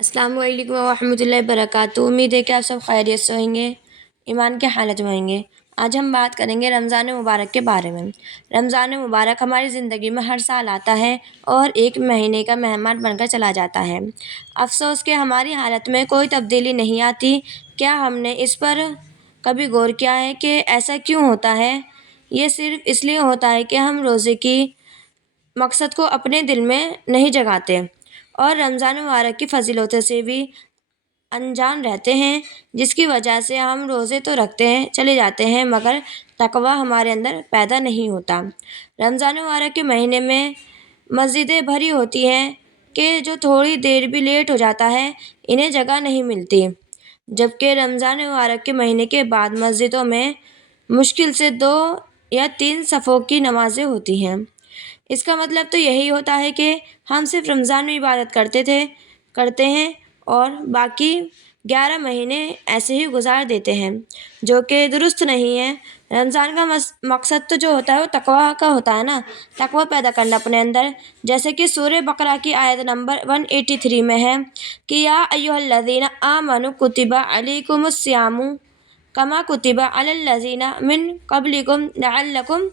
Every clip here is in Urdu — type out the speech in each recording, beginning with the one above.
السلام علیکم ورحمۃ اللہ وبرکاتہ۔ امید ہے کہ آپ سب خیریت سے ہوں گے، ایمان کی حالت میں ہوں گے۔ آج ہم بات کریں گے رمضان مبارک کے بارے میں۔ رمضان مبارک ہماری زندگی میں ہر سال آتا ہے اور ایک مہینے کا مہمان بن کر چلا جاتا ہے۔ افسوس کہ ہماری حالت میں کوئی تبدیلی نہیں آتی۔ کیا ہم نے اس پر کبھی غور کیا ہے کہ ایسا کیوں ہوتا ہے؟ یہ صرف اس لیے ہوتا ہے کہ ہم روزے کی مقصد کو اپنے دل میں نہیں جگاتے اور رمضان مبارک کی فضیلتوں سے بھی انجان رہتے ہیں، جس کی وجہ سے ہم روزے تو رکھتے ہیں چلے جاتے ہیں مگر تقویٰ ہمارے اندر پیدا نہیں ہوتا۔ رمضان مبارک کے مہینے میں مسجدیں بھری ہوتی ہیں کہ جو تھوڑی دیر بھی لیٹ ہو جاتا ہے انہیں جگہ نہیں ملتی، جبکہ رمضان مبارک کے مہینے کے بعد مسجدوں میں مشکل سے 2 یا 3 صفوں کی نمازیں ہوتی ہیں۔ اس کا مطلب تو یہی ہوتا ہے کہ ہم صرف رمضان میں عبادت کرتے ہیں اور باقی 11 مہینے ایسے ہی گزار دیتے ہیں، جو کہ درست نہیں ہے۔ رمضان کا مقصد تو جو ہوتا ہے وہ تقویٰ کا ہوتا ہے نا، تقویٰ پیدا کرنا اپنے اندر، جیسے کہ سورہ بقرہ کی آیت نمبر 183 میں ہے کہ یا ایھا الذین آمنوا کتب علیکم الصیام کما کتب علی الذین من قبلکم لعلکم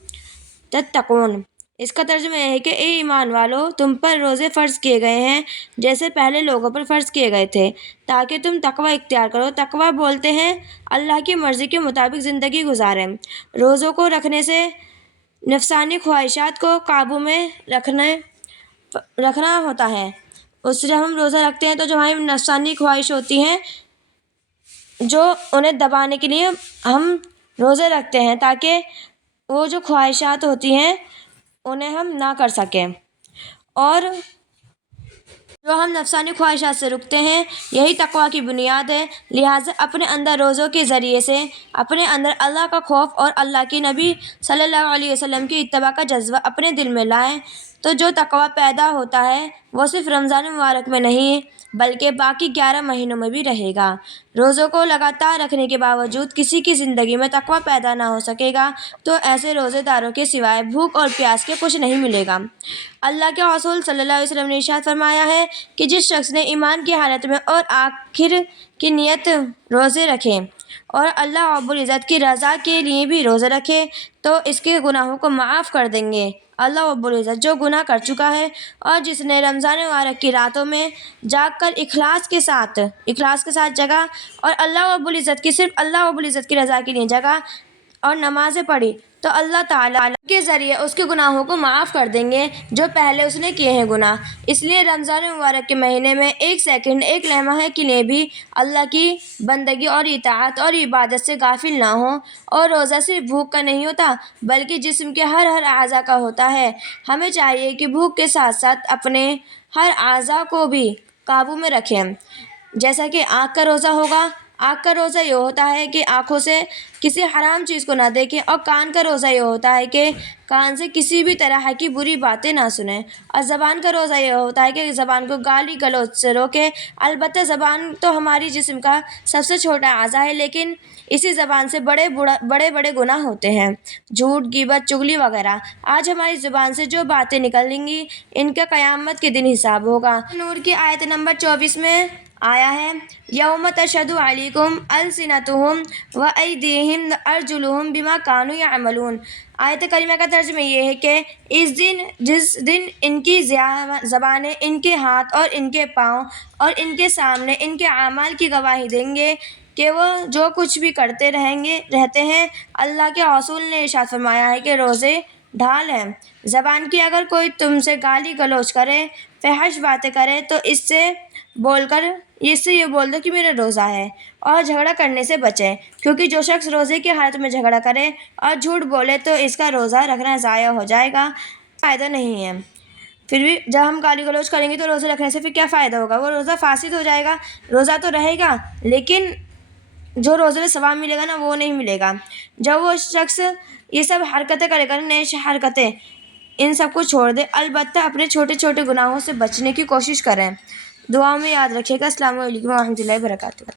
تتقون۔ اس کا ترجمہ یہ ہے کہ اے ایمان والو، تم پر روزے فرض کیے گئے ہیں جیسے پہلے لوگوں پر فرض کیے گئے تھے تاکہ تم تقویٰ اختیار کرو۔ تقویٰ بولتے ہیں اللہ کی مرضی کے مطابق زندگی گزاریں۔ روزوں کو رکھنے سے نفسانی خواہشات کو قابو میں رکھنا ہوتا ہے۔ اس سے جب ہم روزہ رکھتے ہیں تو جو ہماری نفسانی خواہش ہوتی ہیں جو انہیں دبانے کے لیے ہم روزے رکھتے ہیں تاکہ وہ جو خواہشات ہوتی ہیں انہیں ہم نہ کر سکیں، اور جو ہم نفسانی خواہشات سے رکتے ہیں یہی تقویٰ کی بنیاد ہے۔ لہٰذا اپنے اندر روزوں کے ذریعے سے اپنے اندر اللہ کا خوف اور اللہ کے نبی صلی اللہ علیہ وسلم کی اتباع کا جذبہ اپنے دل میں لائیں تو جو تقویٰ پیدا ہوتا ہے وہ صرف رمضان مبارک میں نہیں بلکہ باقی 11 مہینوں میں بھی رہے گا۔ روزوں کو لگاتار رکھنے کے باوجود کسی کی زندگی میں تقویٰ پیدا نہ ہو سکے گا تو ایسے روزے داروں کے سوائے بھوک اور پیاس کے کچھ نہیں ملے گا۔ اللہ کے رسول صلی اللہ علیہ وسلم نے ارشاد فرمایا ہے کہ جس شخص نے ایمان کی حالت میں اور آخر کی نیت روزے رکھے اور اللہ رب العزت کی رضا کے لیے بھی روزے رکھے تو اس کے گناہوں کو معاف کر دیں گے اللہ رب العزت، جو گناہ کر چکا ہے۔ اور جس نے رمضان مبارک کی راتوں میں جاگ کر اخلاص کے ساتھ جگا اور اللہ رب العزت کی صرف اللہ رب العزت کی رضا کے لیے جگا اور نمازیں پڑھی تو اللہ تعالیٰ کے ذریعے اس کے گناہوں کو معاف کر دیں گے جو پہلے اس نے کیے ہیں گناہ۔ اس لیے رمضان مبارک کے مہینے میں ایک سیکنڈ، ایک لمحہ کے لیے بھی اللہ کی بندگی اور اطاعت اور عبادت سے غافل نہ ہوں۔ اور روزہ صرف بھوک کا نہیں ہوتا بلکہ جسم کے ہر اعضاء کا ہوتا ہے۔ ہمیں چاہیے کہ بھوک کے ساتھ ساتھ اپنے ہر اعضاء کو بھی قابو میں رکھیں، جیسا کہ آنکھ کا روزہ ہوگا۔ آنکھ کا روزہ یہ ہوتا ہے کہ آنکھوں سے کسی حرام چیز کو نہ دیکھیں، اور کان کا روزہ یہ ہوتا ہے کہ کان سے کسی بھی طرح کی بری باتیں نہ سنیں، اور زبان کا روزہ یہ ہوتا ہے کہ زبان کو گالی گلوچ سے روکیں۔ البتہ زبان تو ہماری جسم کا سب سے چھوٹا اعضا ہے، لیکن اسی زبان سے بڑے بڑے گناہ ہوتے ہیں، جھوٹ، غیبت، چغلی وغیرہ۔ آج ہماری زبان سے جو باتیں نکلیں گی ان کا قیامت کے دن حساب ہوگا۔ نور کی آیت نمبر 24 میں آیا ہے یوم تشہد علیکم السنتہم وایدیہم وارجلہم بما کانوا یعملون۔ آیت کریمہ کا ترجمہ یہ ہے کہ جس دن ان کی زبانیں، ان کے ہاتھ اور ان کے پاؤں اور ان کے سامنے ان کے اعمال کی گواہی دیں گے کہ وہ جو کچھ بھی کرتے رہتے ہیں۔ اللہ کے رسول نے ارشاد فرمایا ہے کہ روزے ڈھال ہیں۔ زبان کی اگر کوئی تم سے گالی گلوچ کرے، فحش باتیں کرے تو اس سے یہ بول دو کہ میرا روزہ ہے، اور جھگڑا کرنے سے بچیں، کیونکہ جو شخص روزے کی حالت میں جھگڑا کرے اور جھوٹ بولے تو اس کا روزہ رکھنا ضائع ہو جائے گا، فائدہ نہیں ہے۔ پھر بھی جب ہم گالی گلوچ کریں گے تو روزے رکھنے سے پھر کیا فائدہ ہوگا؟ وہ روزہ فاسد ہو جائے گا۔ روزہ تو رہے گا لیکن جو روزے میں ثواب ملے گا نا وہ نہیں ملے گا۔ جب وہ شخص یہ سب حرکتیں کرے گا، نیش حرکتیں، ان سب کو چھوڑ دے، البتہ اپنے چھوٹے چھوٹے گناہوں سے بچنے کی کوشش کریں۔ دعاؤں میں یاد رکھیے گا۔ السلام علیکم ورحمۃ اللہ وبرکاتہ۔